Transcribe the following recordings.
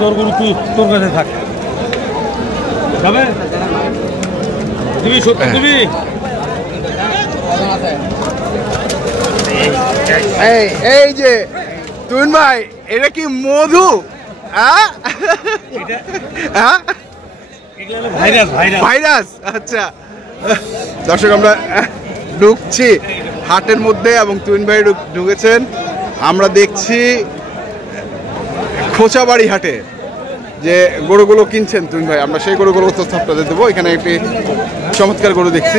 তোর গরু তুই তোর কাছে থাক যাবে তুমি সত্যি তুমি এই যে তুহিন ভাই এটা কি মধু? ভাইরাস। আচ্ছা দর্শক আমরা ঢুকছি হাটের মধ্যে এবং তুহিন ভাই ঢুকেছেন। আমরা দেখছি খোঁচাবাড়ি হাটে যে গরুগুলো কিনছেন তুহিন ভাই, আমরা সেই গরুগুলো তথ্য আপনাদের দেবো। এখানে একটি চমৎকার গরু দেখছি।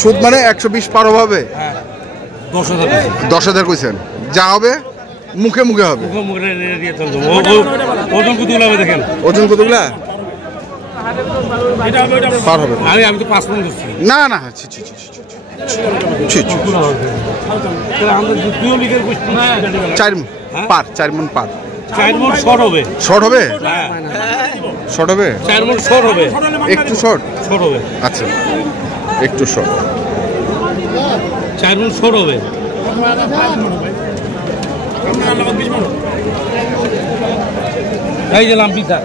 সুদ মানে 120 পার হবে, 10,000 কইছেন। যা হবে মুখে মুখে হবে। ওজন কতগুলা পার হবে? আমি তো 5 মণ করছি। না না 4 মণ পার। 4 মণ শর্ট হবে। শর্ট হবে? শর্ট হবে 4 মণ শর্ট হবে। একটু শর্ট হবে। আচ্ছা একটু শর্ট। 4 মণ শর্ট হবে। এই যে লাম্পি থাক।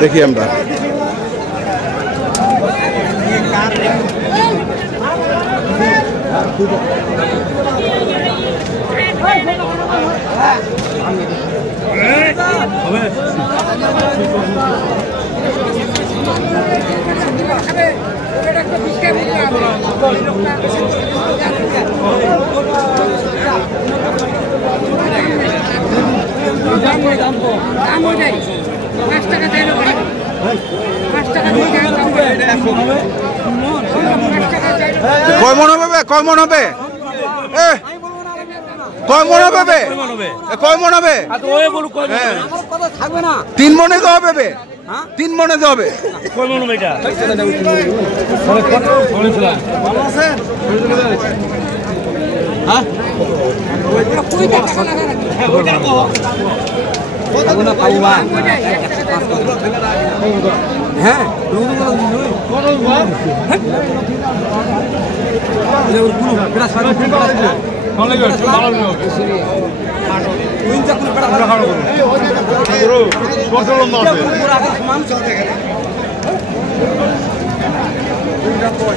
দেখি আমরা কয় মণ হবে? কয় মণ হবে? কয় মণ হবে? কয় মণ হবে? 3 মণে তো হবে। 3 মণে তো হবে। কয় মণ হবে এটা? হ্যাঁ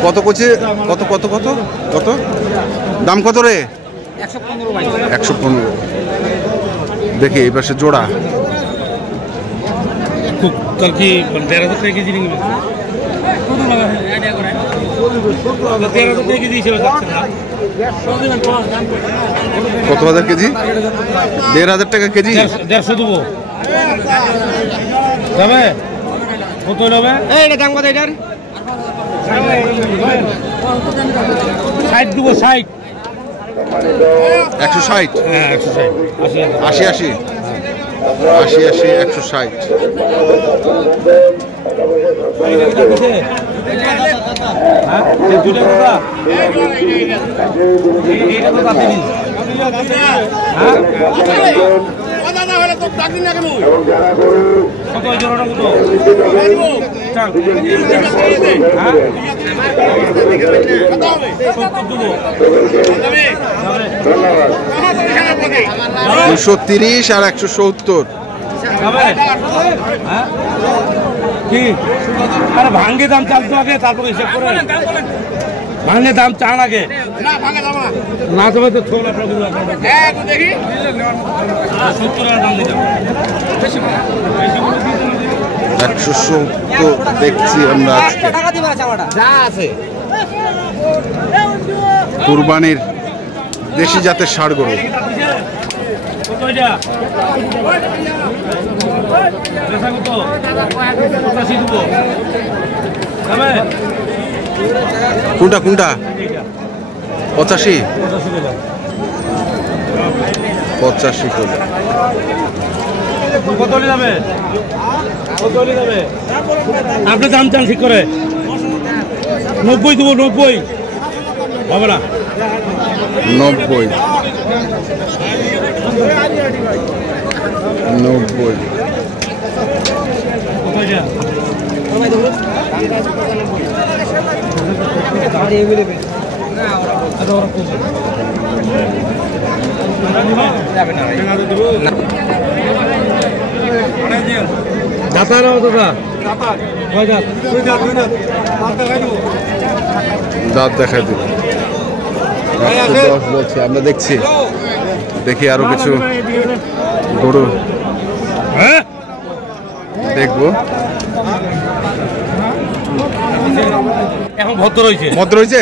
কত কচি? কত কত কত কত দাম কত রে? 115। দেখি এই পাশে জোড়া তোর কি 13,000 টাকা কেজি নিবে? 13,000 টাকা কেজি হিসেবে যাচ্ছে না। কত হাজার কেজি? 1,500 টাকা কেজি। 150 দেবো যাবে? কত নেবে? এটা দাম কত এটার? 60 দেবো। 60 160। হ্যাঁ 160 80 80 160। $230 আর 170। কি আরে ভাঙ্গে দাম চালতো আগে, তারপরে হিসাব করে ভাঙ্গে দাম চান আগে। না তবে তো ছোলা দেখি 70 টাকা দাম দিতাম। 170 দেখছি আমরা যা আছে। কুরবানির দেশি জাতের ষাঁড় গরু। কোনটা কোনটা? 85 করে। আপনি দাম চান ঠিক করে 90 দেবো। 90 হবে না? 90 90 দাঁত দেখা দিল 110 বলছে। আমরা দেখছি, দেখি আরো কিছু গরু দেখবো। এখন ভদ্র হয়েছে, ভদ্র হয়েছে।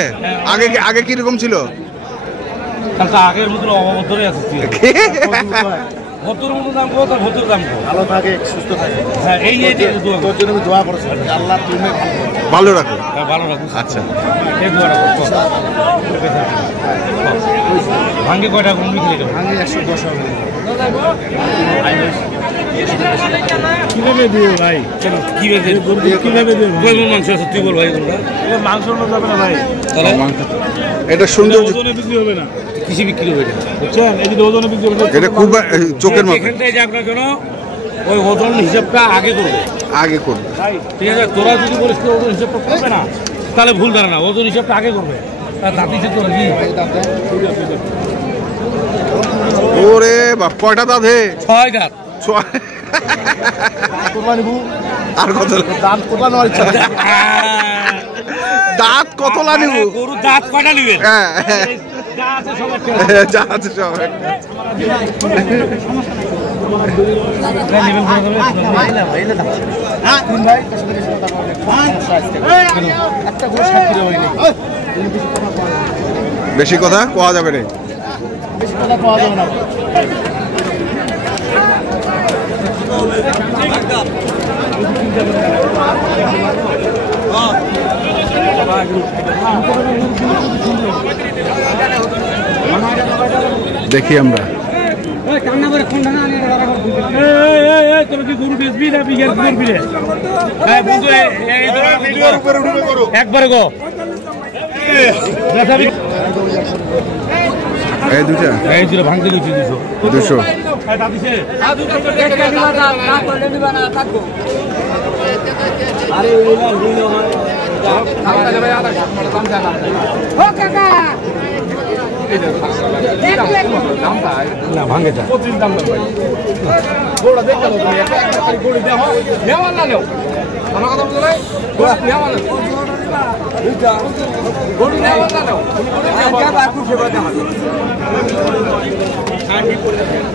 আগে কিরকম ছিল? আগের মতো অভদ্রই আছে। ভদ্র মতো দাম কত? ভদ্র দাম ভালো থাকে, সুস্থ থাকে। হ্যাঁ, এই তোর জন্য আমি দোয়া করছি, আল্লাহ তুমি ভালো রাখো। ভালো রাখো। আচ্ছা, এই দোয়া রাখো। ভাঙ্গে কয়টা কোন বিক্রি করবে? ভাঙ্গে 110 হবে। কিভাবে দিও ভাই? কেন কিভাবে দিও? কোন মাংস আছে তুই বল ভাই? এটা মাংস না যাবে না ভাই। তাহলে এটা সুন্দর ওজনে বিক্রি হবে না। কিসে বিক্রি হবে? বুঝছেন, এই যে ওজনে বিক্রি হবে। এটা খুব চোখের মতো। এখানটায় যে আপনার জন্য ওই ওজন হিসাবটা আগে করবে। ঠিক আছে, তোরা যদি বলিস তো ওজন হিসাবটা করবে না, তাহলে ভুল ধারণা। ওজন হিসাবটা আগে করবে। তার দাঁত হিসেব করে কি? ওরে বাপ, কয়টা দাঁত হে? 6 দাঁত। আর কত দাঁত? দাঁত কত নিব? গরু দাঁত কয়টা নিবেন? হ্যাঁ, যা আছে সব একটা। যা আছে সব একটা। বেশি কথা কোয়া যাবে না। দেখি আমরা একবারে গো এই দুটা, এই দুটো ভাঙতে দিচ্ছি 200। না ভাঙে যা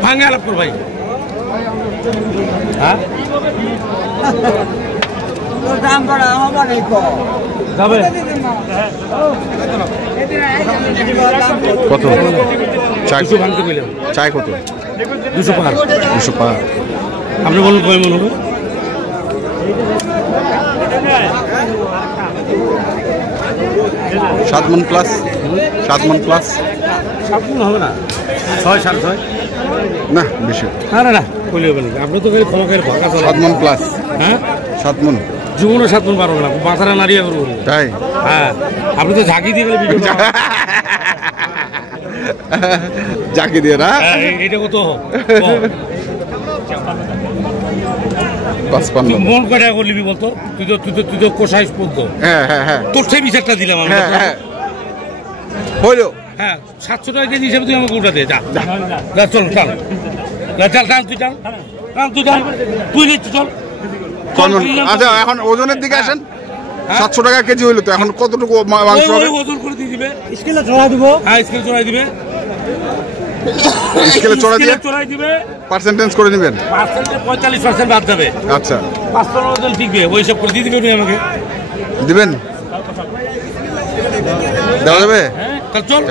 ভাঙে আলাপ কর ভাই। হ্যাঁ যাবে কত? চাই ভাঙতে পেলাম। চাই কত? 200 পার। 200 পা। আপনি বলুন কয় মন হবে? 7 মন প্লাস। 7 মন প্লাস। 7 মন হবে না, 6 7.5 না বেশি। না না কইলে হবে না। আপনি তো ক্ষমা করে ভাঙা 7 মন প্লাস। হ্যাঁ 7 মন জীবনও 7 মন পারবো না, মাথাটা নাড়িয়ে করবো। তাই? হ্যাঁ, আপনি তো ঝাঁকি দিয়ে গেলে ভিডিও জাকি দিয়ে না। এটা কত? 55 মন কয়টা করলিবি বলতো? তুই তো কোষাইস পড়ত। হ্যাঁ হ্যাঁ হ্যাঁ, তোর সেই বিচারটা দিলাম আমি। হ্যাঁ হইলো। হ্যাঁ 700 টাকা কেজি হিসেবে তুই আমাকে উঠা দে। যা চল চল চল টান তুই টান টান তুই টান তুই নিচ্ছি চল। আচ্ছা এখন ওজনের দিকে আসেন। 700 টাকা কেজি হইলো তো, এখন কতটুকু মাংস হবে? ওজন করে দিয়ে দিবে, স্কেলে চড়াই দিব। হ্যাঁ স্কেলে চড়াই দিবে, স্কেলে চড়াই দিবে। পার্সেন্টেজ করে নেবেন। 45% বাদ যাবে। আচ্ছা 5-15 ওজন টিকবে, ওই সব করে দিয়ে দিবে। তুই আমাকে দিবেন? দেওয়া যাবে? চল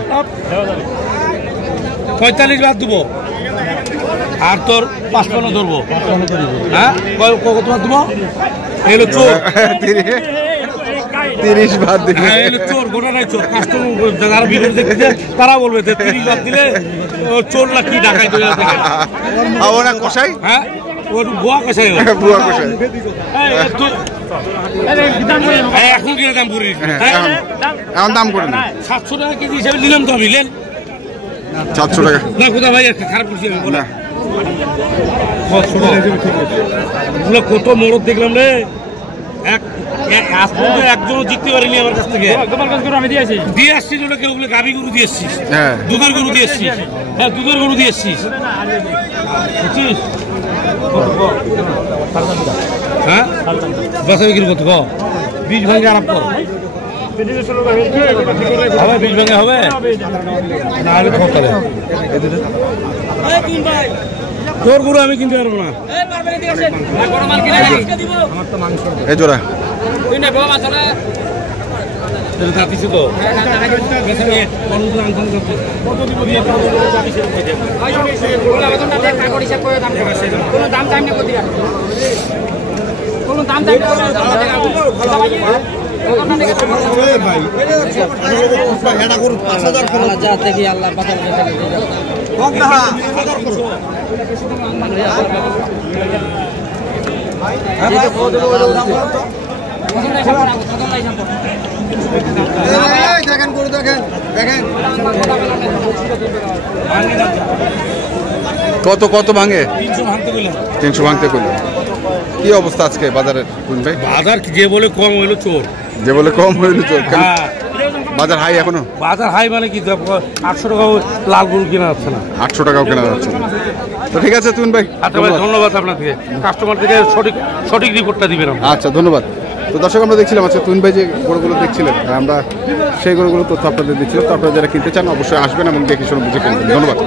45 বাদ দিব, আর তোর 55 ধরবো। হ্যাঁ কত বাদ দিব? এলো চোর 30 বাদ দিবে। চোর গোটা নাই চোর। কাস্টমার যারা ভিডিও দেখতে তারা বলবে 30 বাদ দিলে চোর না কি ঢাকায় চলে যাবে। ওরা কষাই? হ্যাঁ ওর বুয়া কষাই। বুয়া কষাই এখন কিনা দাম করিস? এখন দাম করে না। 700 টাকা কেজি হিসাবে নিলাম তো আমি। 700 টাকা না কোথা ভাই একটা খারাপ করছি আমি বলে না কত মরদ দেখলাম রে আজ পর্যন্ত একজনও জিততে পারিনি আমার কাছ থেকে আমি দিয়েছি দিয়ে আসছিস ওটাকে ওগুলো গাভী গরু দিয়ে এসছিস হ্যাঁ দুধের গরু দিয়ে এসছিস হ্যাঁ দুধের গরু দিয়ে এসছিস বুঝছিস হ্যাঁ বসা বিক্রি করতে ক বীজ ভাঙে আরাম কর হবে বীজ ভাঙে হবে না হলে খরচ তোর গরু আমি কিনতে পারবো না এই জোড়া জাতিছে তো দেখি আল্লাহ দেখেন গরু দেখেন দেখেন কত কত ভাঙে 300 ভাঙতে গেলাম 300 ভাঙতে কইলো কি অবস্থা আজকে বাজারের কোন ভাই বাজার যে বলে কম হইলো চোর যে বলে কম হইলো তো কেন হ্যাঁ বাজার হাই এখনো বাজার হাই মানে কি 800 টাকা লাল গরু কেনা যাচ্ছে না 800 টাকাও কেনা যাচ্ছে না। তো ঠিক আছে তুমিন ভাই আচ্ছা ভাই ধন্যবাদ আপনাকে কাস্টমার থেকে সঠিক রিপোর্টটা দিবেন আচ্ছা ধন্যবাদ। তো দর্শক আমরা দেখছিলাম আচ্ছা তুমিন ভাই যে গরুগুলো দেখছিলেন আমরা সেই গরুগুলো তথ্য আপনাদের দিচ্ছিলাম। তো আপনারা যারা কিনতে চান অবশ্যই আসবেন এবং দেখে শুনে বুঝে কিনবেন। ধন্যবাদ।